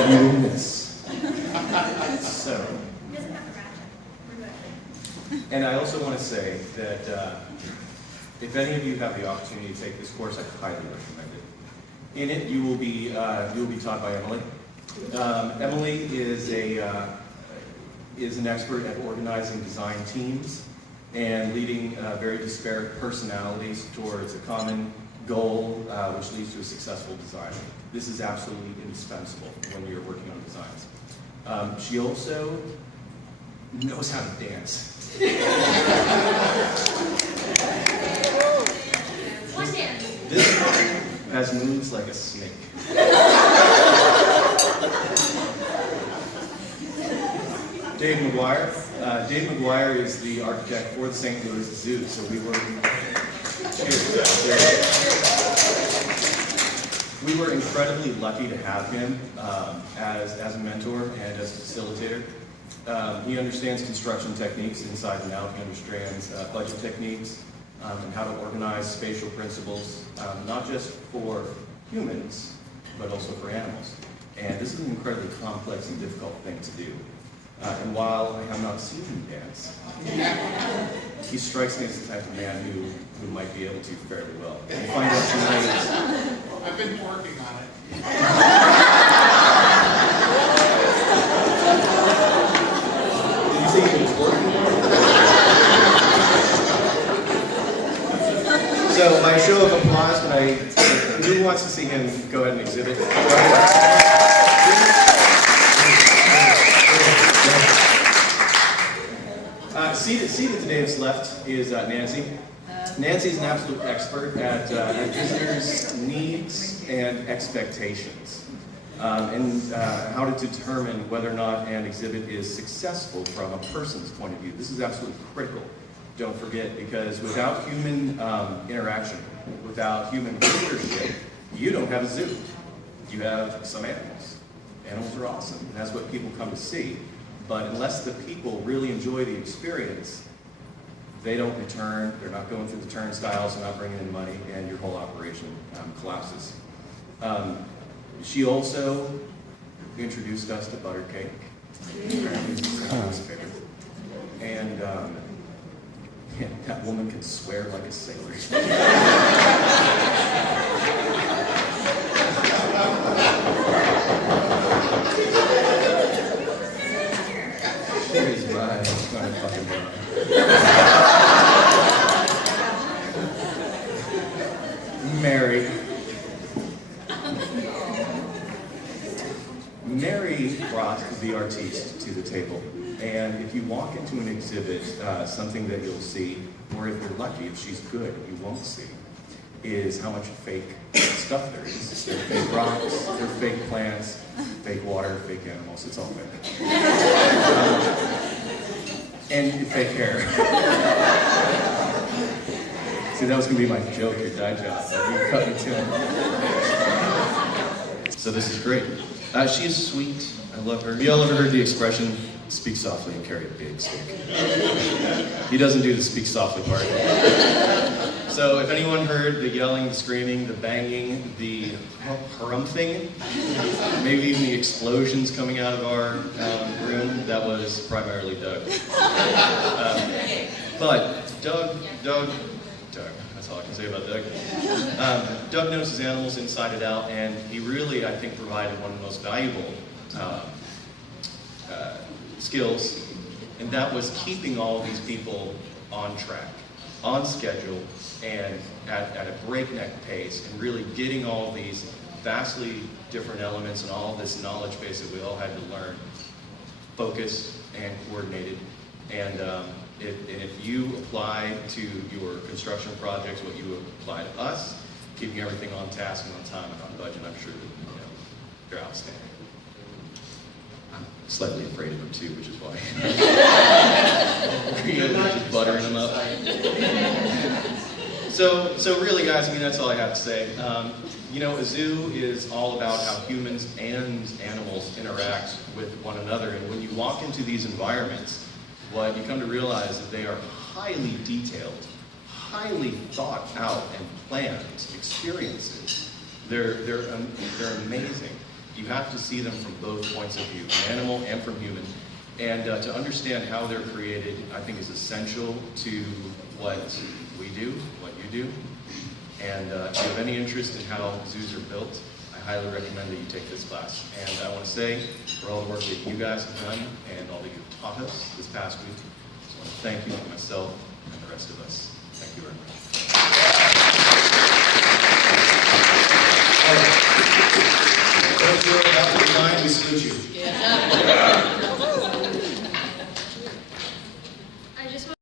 that you will miss. So, and I also want to say that if any of you have the opportunity to take this course, I highly recommend it. In it, you will be taught by Emily. Emily is an expert at organizing design teams and leading very disparate personalities towards a common goal, which leads to a successful design. This is absolutely indispensable when you're working on designs. She also knows how to dance. One dance. This one has moves like a snake. Dave McGuire. Dave McGuire is the architect for the St. Louis Zoo, so we were incredibly lucky to have him as a mentor and as a facilitator. He understands construction techniques inside and out. He understands budget techniques and how to organize spatial principles, not just for humans, but also for animals. And this is an incredibly complex and difficult thing to do. And while I have not seen him dance, he strikes me as the type of man who might be able to fairly well. And find out tonight. I've been working on it. Did you say he was working on it? So, by show of applause, who wants to see him go ahead and exhibit? Seated to Dave's left is Nancy. Nancy is an absolute expert at visitors' needs and expectations, and how to determine whether or not an exhibit is successful from a person's point of view. This is absolutely critical. Don't forget, because without human interaction, without human leadership, you don't have a zoo. You have some animals. Animals are awesome, and that's what people come to see. But unless the people really enjoy the experience, they don't return, they're not going through the turnstiles, they're not bringing in money, and your whole operation collapses. She also introduced us to butter cake. And that woman can swear like a sailor. Here's my fucking mom. Mary. Mary brought the artiste to the table. And if you walk into an exhibit, something that you'll see, or if you're lucky, if she's good, you won't see, is how much fake stuff there is. There are fake rocks, there are fake plants, fake water, fake animals, it's all fake. And fake hair. See, that was going to be my joke, your dye job, but you cut me to it. So this is great. She is sweet, I love her. You all ever heard the expression, speak softly and carry a big stick? He doesn't do the speak softly part. So if anyone heard the yelling, the screaming, the banging, the harumphing, maybe even the explosions coming out of our room, that was primarily Doug. But Doug, that's all I can say about Doug. Doug knows his animals inside and out, and he really, I think, provided one of the most valuable skills, and that was keeping all of these people on track, on schedule, and at a breakneck pace, and really getting all of these vastly different elements and all of this knowledge base that we all had to learn, focused and coordinated. And if you apply to your construction projects what you apply to us, keeping everything on task and on time and on budget, I'm sure that you're outstanding. I'm slightly afraid of them too, which is why. Just buttering them up. So really, guys, I mean, that's all I have to say. A zoo is all about how humans and animals interact with one another. And when you walk into these environments, what you come to realize is they are highly detailed, highly thought out and planned experiences. They're amazing. You have to see them from both points of view, from animal and from human. And to understand how they're created, I think, is essential to what we do, what you do. And if you have any interest in how zoos are built, I highly recommend that you take this class. And I want to say, for all the work that you guys have done and all that you've taught us this past week, I just want to thank you for myself and the rest of us. Thank you very much.